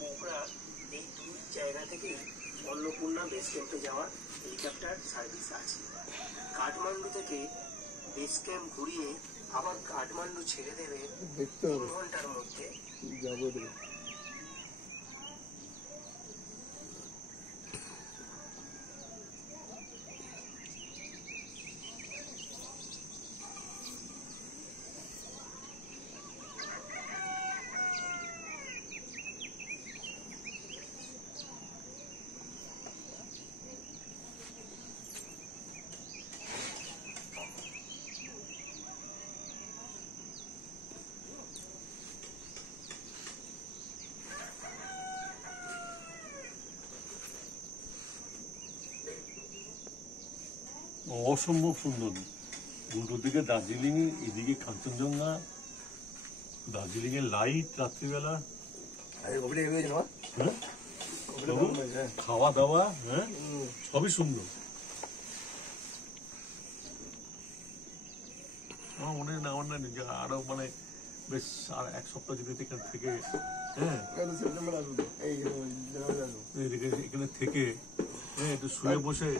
পোখরা এই দুই জায়গা থেকে অন্নপূর্ণা বেস ক্যাম্পে যাওয়ার হেলিকপ্টার সার্ভিস আছে। কাঠমান্ডু থেকে বেস ক্যাম্প ঘুরিয়ে আবার কাঠমান্ডু ছেড়ে দেবে 3 ঘন্টার মধ্যে। অসম্ভব সুন্দর। উল্টো দিকে দার্জিলিং, এদিকে কাঞ্চনজঙ্ঘা, দার্জিলিং এর লাইট রাত্রিবেলা, খাওয়া দাওয়া, হ্যাঁ সবই সুন্দর। আমার মনে হয় না, আমার না আরো মানে বেশ আর 1 সপ্তাহ যদি এখানে থেকে, হ্যাঁ এখানে থেকে একটু শুয়ে বসে